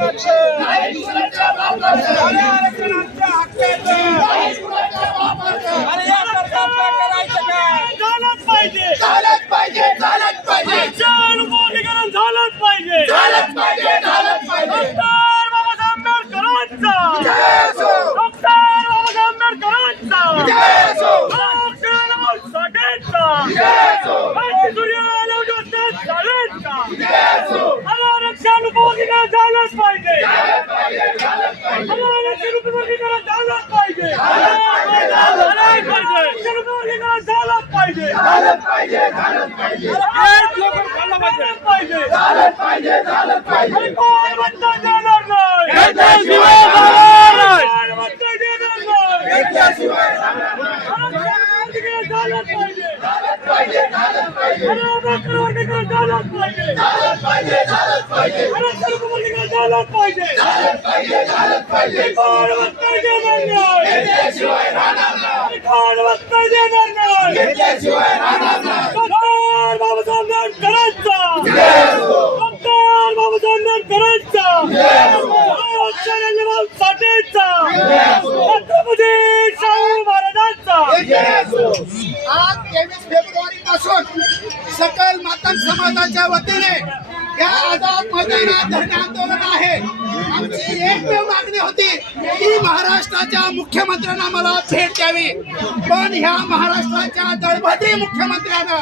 अरे या सरकारला करायचं काय? झालंच पाहिजे, झालंच पाहिजे, झालंच पाहिजे. अनुमोदीकरण झालंच पाहिजे, झालंच पाहिजे, झालंच पाहिजे. डॉक्टर बाबासाहेब आंबेडकरांचा डॉक्टर बाबासाहेब आंबेडकरांचा साठेचा आरक्षण अनुमोदीकरण झालंच पाहिजे, आरक्षण अनुमोदीकरण झालंच पाहिजे, आरक्षण अनुमोदीकरण झालंच पाहिजे, झालंच पाहिजे, झालंच पाहिजे, झालंच पाहिजे, झालंच पाहिजे. कोण म्हणता जाणार नाही, घेतल्याशिवाय जाणार नाही, कोण म्हणता देणार नाही, घेतल्याशिवाय जाणार नाही. झालंच पाहिजे, झालंच पाहिजे, झालंच पाहिजे. अनुमोदीकरण झालंच पाहिजे, झालंच पाहिजे, झालंच पाहिजे. आरक्षण अनुमोदीकरण झालंच पाहिजे, झालंच पाहिजे, झालंच पाहिजे. कोण म्हणता देणार नाही, घेतल्याशिवाय राहणार नाही, कोण म्हणता देणार नाही, घेतल्याशिवाय राहणार नाही. डॉक्टर बाबासाहेब आंबेडकरांचा डॉक्टर बाबासाहेब आंबेडकरांचा शरण्यभाऊ साठेचा छत्रपती शाहू महाराजांचा. आज 23 फेब्रुवारी पासून सकल मातंग समाजाच्या वतीने या आझाद मैदानात धरणे आंदोलन आहे. आमची एकमेव मागणी होती की महाराष्ट्राच्या मुख्यमंत्र्यांना मला भेट द्यावी, पण ह्या महाराष्ट्राच्या दळभद्री मुख्यमंत्र्यांना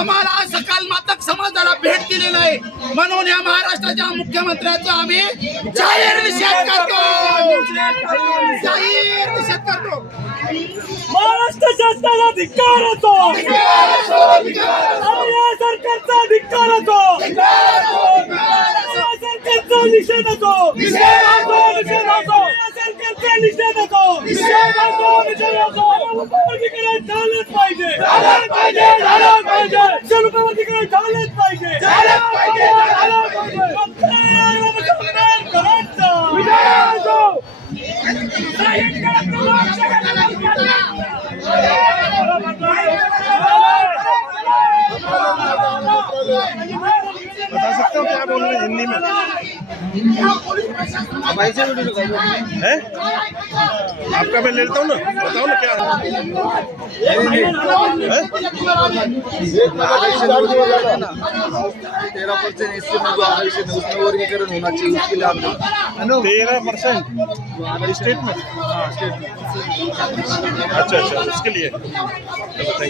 आम्हाला सकल मातंग समाजाला भेट दिली नाही. म्हणून या महाराष्ट्राच्या मुख्यमंत्र्यांचा आम्ही जाहीर निषेध करतो, जाहीर निषेध करतो. महाराष्ट्र शासनाला धिक्कार होतो, या सरकारचा धिक्कार होतो, सरकारचा निषेध होतो, निषेध होतो, सरकारचा निषेध होतो, निषेध होतो. अनुमोदीकरण झालंच पाहिजे, झालंच पाहिजे, झालंच पाहिजे. अनुमोदीकरण झालंच पाहिजे, झालंच पाहिजे, झालंच पाहिजे. विजय असो. बता सकते हो क्या बोल रहे हैं हिंदी में? अब ऐसे वीडियो है आपका मैं ले लेता हूँ ना, बताओ ना क्या है? 13% इससे में जो आरक्षण है उसमें वर्गीकरण होना चाहिए, उसके लिए आप 13% स्टेट में। अच्छा अच्छा, उसके लिए थैंक यू।